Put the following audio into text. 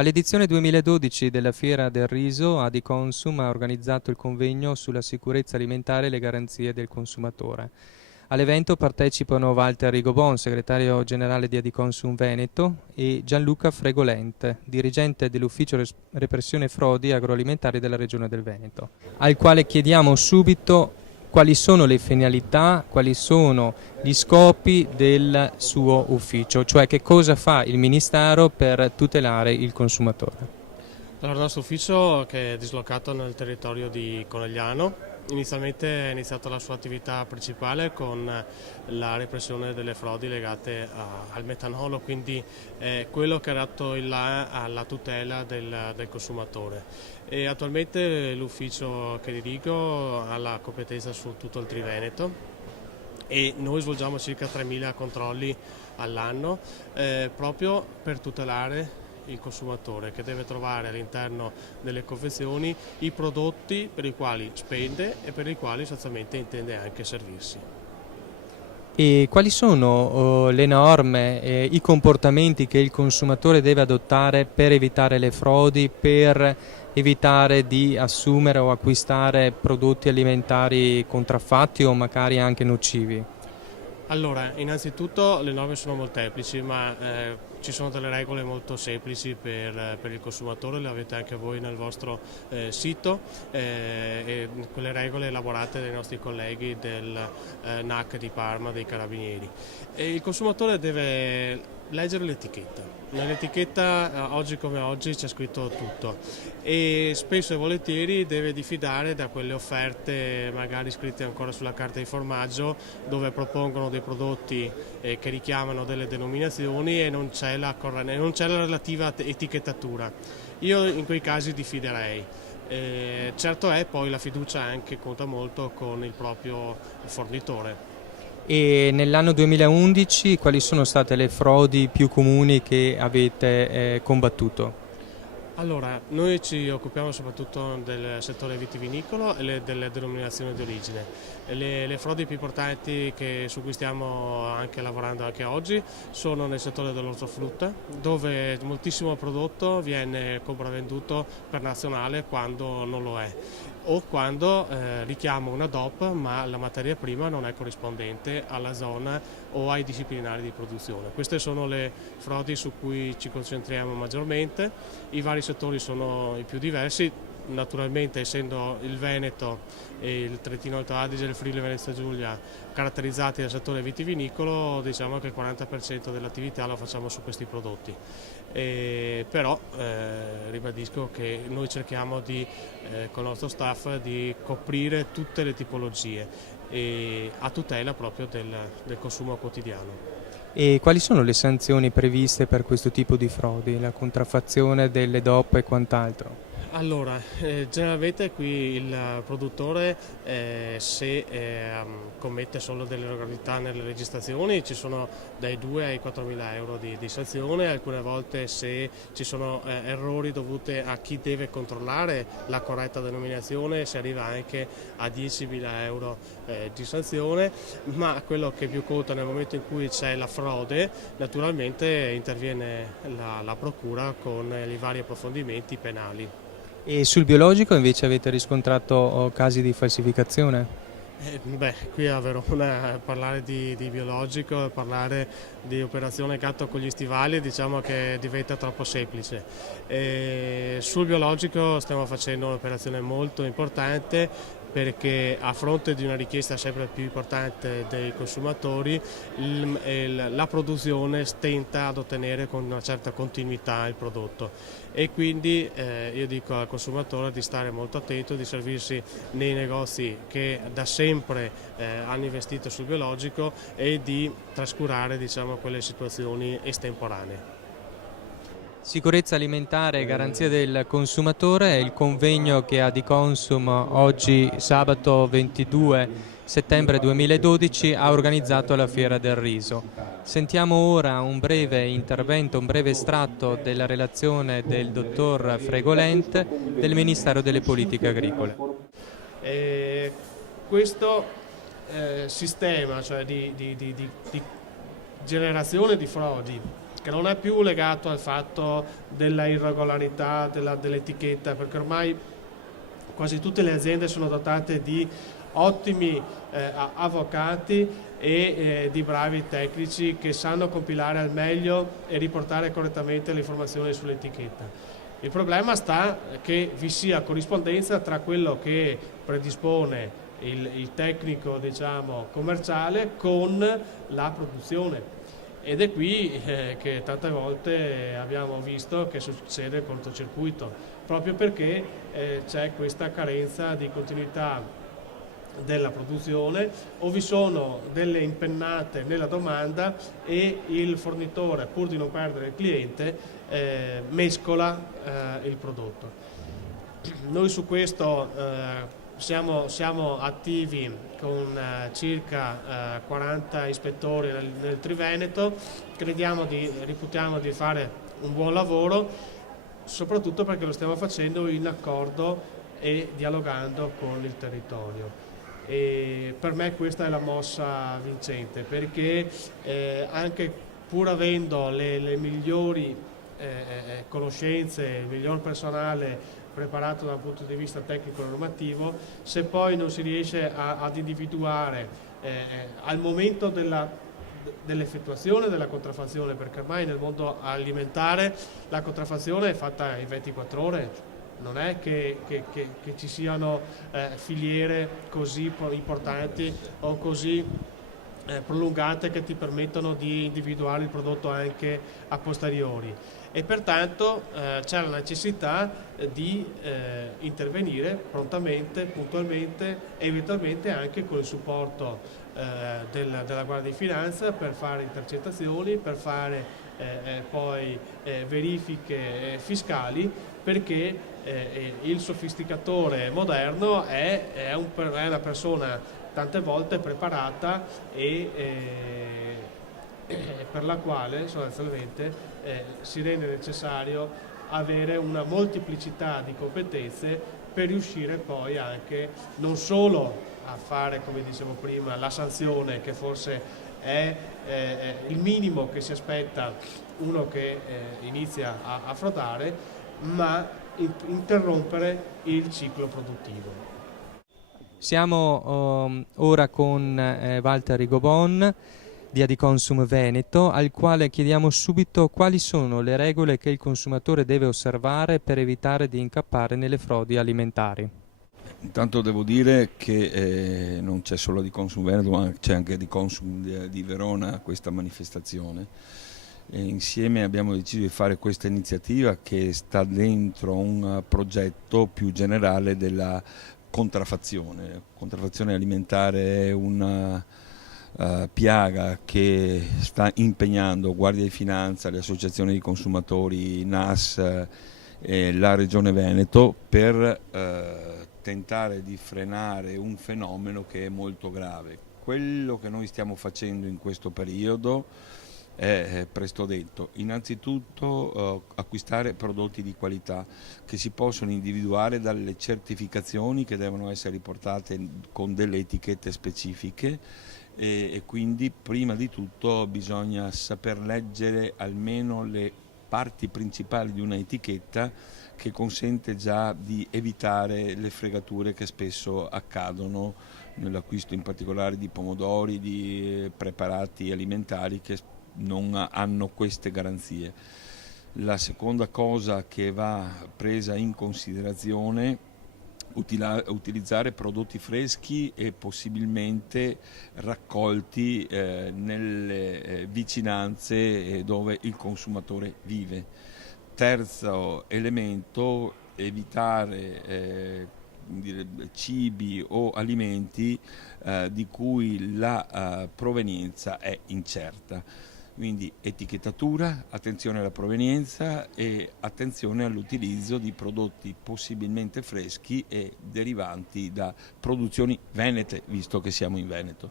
All'edizione 2012 della Fiera del Riso, Adiconsum ha organizzato il convegno sulla sicurezza alimentare e le garanzie del consumatore. All'evento partecipano Walter Rigobon, segretario generale di Adiconsum Veneto, e Gianluca Fregolente, dirigente dell'Ufficio Repressione Frodi Agroalimentari della Regione del Veneto, al quale chiediamo subito quali sono le finalità, quali sono gli scopi del suo ufficio, cioè che cosa fa il Ministero per tutelare il consumatore. Allora, il nostro ufficio, che è dislocato nel territorio di Conegliano, inizialmente è iniziata la sua attività principale con la repressione delle frodi legate al metanolo, quindi quello che era atto in là alla tutela del consumatore. E attualmente l'ufficio che dirigo ha la competenza su tutto il Triveneto e noi svolgiamo circa 3.000 controlli all'anno proprio per tutelare il consumatore, che deve trovare all'interno delle confezioni i prodotti per i quali spende e per i quali sostanzialmente intende anche servirsi. E quali sono le norme, i comportamenti che il consumatore deve adottare per evitare le frodi, per evitare di assumere o acquistare prodotti alimentari contraffatti o magari anche nocivi? Allora, innanzitutto le norme sono molteplici, ma ci sono delle regole molto semplici per il consumatore, le avete anche voi nel vostro sito, e quelle regole elaborate dai nostri colleghi del NAC di Parma, dei Carabinieri. E il consumatore deve leggere l'etichetta. Nell'etichetta oggi come oggi c'è scritto tutto e spesso e volentieri deve diffidare da quelle offerte magari scritte ancora sulla carta di formaggio, dove propongono dei prodotti che richiamano delle denominazioni e non c'è la relativa etichettatura. Io in quei casi diffiderei. Certo è, poi la fiducia anche conta molto con il proprio fornitore. E nell'anno 2011 quali sono state le frodi più comuni che avete combattuto? Allora, noi ci occupiamo soprattutto del settore vitivinicolo e delle denominazioni di origine. Le frodi più importanti su cui stiamo anche lavorando anche oggi sono nel settore dell'ortofrutta, dove moltissimo prodotto viene compravvenduto per nazionale quando non lo è, o quando richiama una DOP ma la materia prima non è corrispondente alla zona o ai disciplinari di produzione. Queste sono le frodi su cui ci concentriamo maggiormente. I vari settori sono i più diversi, naturalmente essendo il Veneto e il Trentino Alto Adige e il Friuli Venezia Giulia caratterizzati dal settore vitivinicolo, diciamo che il 40% dell'attività lo facciamo su questi prodotti. Però ribadisco che noi cerchiamo con il nostro staff di coprire tutte le tipologie a tutela proprio del consumo quotidiano. E quali sono le sanzioni previste per questo tipo di frodi, la contraffazione delle DOP e quant'altro? Allora, generalmente qui il produttore se commette solo delle irregolarità nelle registrazioni ci sono dai 2 ai 4.000 euro di sanzione, alcune volte se ci sono errori dovuti a chi deve controllare la corretta denominazione si arriva anche a 10.000 euro di sanzione, ma quello che più conta nel momento in cui c'è la frode, naturalmente interviene la procura con i vari approfondimenti penali. E sul biologico invece avete riscontrato casi di falsificazione? Qui a Verona parlare di biologico e parlare di operazione gatto con gli stivali diciamo che diventa troppo semplice. Sul biologico stiamo facendo un'operazione molto importante perché a fronte di una richiesta sempre più importante dei consumatori la produzione stenta ad ottenere con una certa continuità il prodotto e quindi io dico al consumatore di stare molto attento, di servirsi nei negozi che da sempre hanno investito sul biologico e di trascurare diciamo, quelle situazioni estemporanee. Sicurezza alimentare e garanzia del consumatore è il convegno che Adiconsum oggi sabato 22 settembre 2012 ha organizzato alla Fiera del Riso. Sentiamo ora un breve intervento, un breve estratto della relazione del dottor Fregolent del Ministero delle Politiche Agricole. Questo sistema cioè di generazione di frodi che non è più legato al fatto della irregolarità dell'etichetta, perché ormai quasi tutte le aziende sono dotate di ottimi avvocati e di bravi tecnici che sanno compilare al meglio e riportare correttamente le informazioni sull'etichetta. Il problema sta che vi sia corrispondenza tra quello che predispone il tecnico, diciamo, commerciale con la produzione. Ed è qui che tante volte abbiamo visto che succede il cortocircuito, proprio perché c'è questa carenza di continuità della produzione, o vi sono delle impennate nella domanda e il fornitore, pur di non perdere il cliente, mescola il prodotto. Noi su questo siamo attivi con circa 40 ispettori nel Triveneto, reputiamo di fare un buon lavoro, soprattutto perché lo stiamo facendo in accordo e dialogando con il territorio. E per me questa è la mossa vincente, perché anche pur avendo le migliori conoscenze, il miglior personale preparato dal punto di vista tecnico-normativo, se poi non si riesce ad individuare al momento dell'effettuazione della contraffazione, perché ormai nel mondo alimentare la contraffazione è fatta in 24 ore, non è che ci siano filiere così importanti o così prolungate che ti permettono di individuare il prodotto anche a posteriori, e pertanto c'è la necessità di intervenire prontamente, puntualmente e eventualmente anche con il supporto della Guardia di Finanza per fare intercettazioni, per fare poi verifiche fiscali, perché il sofisticatore moderno è una persona tante volte preparata e per la quale sostanzialmente si rende necessario avere una molteplicità di competenze per riuscire poi anche non solo a fare, come dicevo prima, la sanzione, che forse è il minimo che si aspetta uno che inizia a frodare, ma interrompere il ciclo produttivo. Siamo ora con Walter Rigobon di Adiconsum Veneto, al quale chiediamo subito quali sono le regole che il consumatore deve osservare per evitare di incappare nelle frodi alimentari. Intanto devo dire che non c'è solo Adiconsum Veneto, ma c'è anche Adiconsum di Verona questa manifestazione. E insieme abbiamo deciso di fare questa iniziativa che sta dentro un progetto più generale della contraffazione. La contraffazione alimentare è una piaga che sta impegnando Guardia di Finanza, le associazioni di consumatori, NAS e la Regione Veneto per tentare di frenare un fenomeno che è molto grave. Quello che noi stiamo facendo in questo periodo è presto detto. Innanzitutto acquistare prodotti di qualità che si possono individuare dalle certificazioni che devono essere riportate con delle etichette specifiche e quindi prima di tutto bisogna saper leggere almeno le parti principali di una etichetta, che consente già di evitare le fregature che spesso accadono nell'acquisto in particolare di pomodori, di preparati alimentari che non hanno queste garanzie. La seconda cosa che va presa in considerazione è utilizzare prodotti freschi e possibilmente raccolti nelle vicinanze dove il consumatore vive. Terzo elemento, evitare cibi o alimenti di cui la provenienza è incerta. Quindi etichettatura, attenzione alla provenienza e attenzione all'utilizzo di prodotti possibilmente freschi e derivanti da produzioni venete, visto che siamo in Veneto.